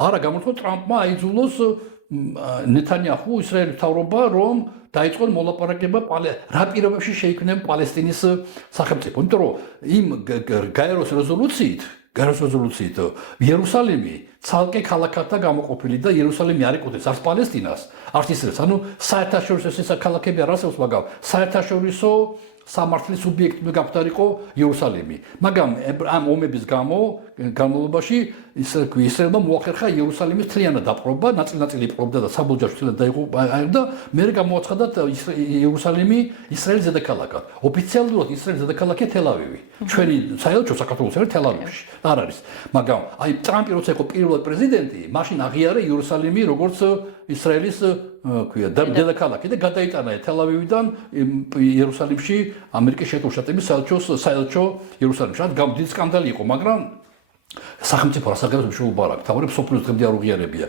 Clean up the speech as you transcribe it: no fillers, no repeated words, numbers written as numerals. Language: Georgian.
არა გამორთო ტრამპმა აიძულოს ნეთანიაჰუ ისრაელის მთავრობა რომ დაიწყონ მოლაპარაკება რა პირობებში შეიქმნება პალესტინის სახელმწიფო. იმიტომ რომ იმ გაეროს რეზოლუციით იერუსალიმი ცალკე ქალაქად გამოყოფილი და იერუსალიმი არ ეკუთვნის არც პალესტინას, არც ისრაელს. ანუ საერთაშორისო ქალაქები არ არსებობს, მაგრამ საერთაშორისო სამართლის სუბიექტი გახდარიყო იერუსალიმი. მაგრამ ამ ომების განმავლობაში ისრაელმა მოახერხა იერუსალიმის მთლიანად დაპყრობა, ნაწილ-ნაწილი იპყრობდა და საბოლოოში მთლიანად დაიღუპა. მერე გამოაცხადათ იერუსალიმი ისრაელის დედაქალაქად. ოფიციალურად ისრაელის დედაქალაქია თელ-ავივი. ჩვენი საელჩო საქართველოს არის თელ-ავივში. არ არის. მაგრამ აი ტრამპი როცა იყო პირველად პრეზიდენტი, მაშინ აღიარა იერუსალიმი როგორც ისრაელის დედაქალაქი და გადაიტანა თელ-ავივიდან იერუსალიმში ამერიკის შეერთებული შტატების საელჩო იერუსალიმში. რაც დიდი სკანდალი იყო, მაგრამ სახელმწიფო რასაკეთებს მშობლ ბარაკ, თავი მსოფლიოს დღემდე არ უღიარებია.